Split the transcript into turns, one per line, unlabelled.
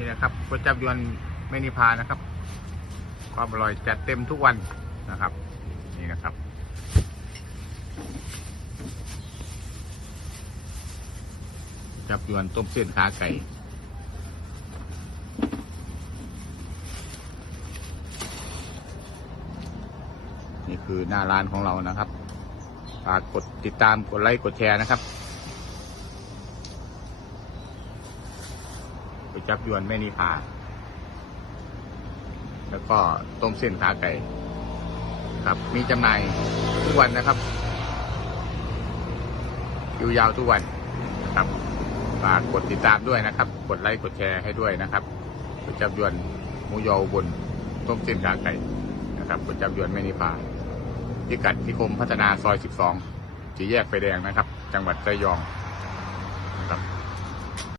นี่นะครับก๋วยจับยวนไม่นิพานะครับ ความอร่อยจัดเต็มทุกวันนะครับ นี่นะครับจับยวนต้มเส้นขาไก่นี่คือหน้าร้านของเรานะครับฝากกดติดตามกดไลค์กดแชร์นะครับ ไปจับยวนแม่นิพา แล้วก็ต้มเส้นขาไก่ ครับ มีจำหน่ายทุกวันนะครับคิวยาวทุกวันนะครับฝากกดติดตามด้วยนะครับ กดไลค์กดแชร์ให้ด้วยนะครับกดจับยวนหมูยออุบนต้มเส้นขาไก่นะครับกดจับยวนแม่นิพาพิกัดพิคมพัฒนาซอย 12สีแยกไฟแดงนะครับ จังหวัดระยอง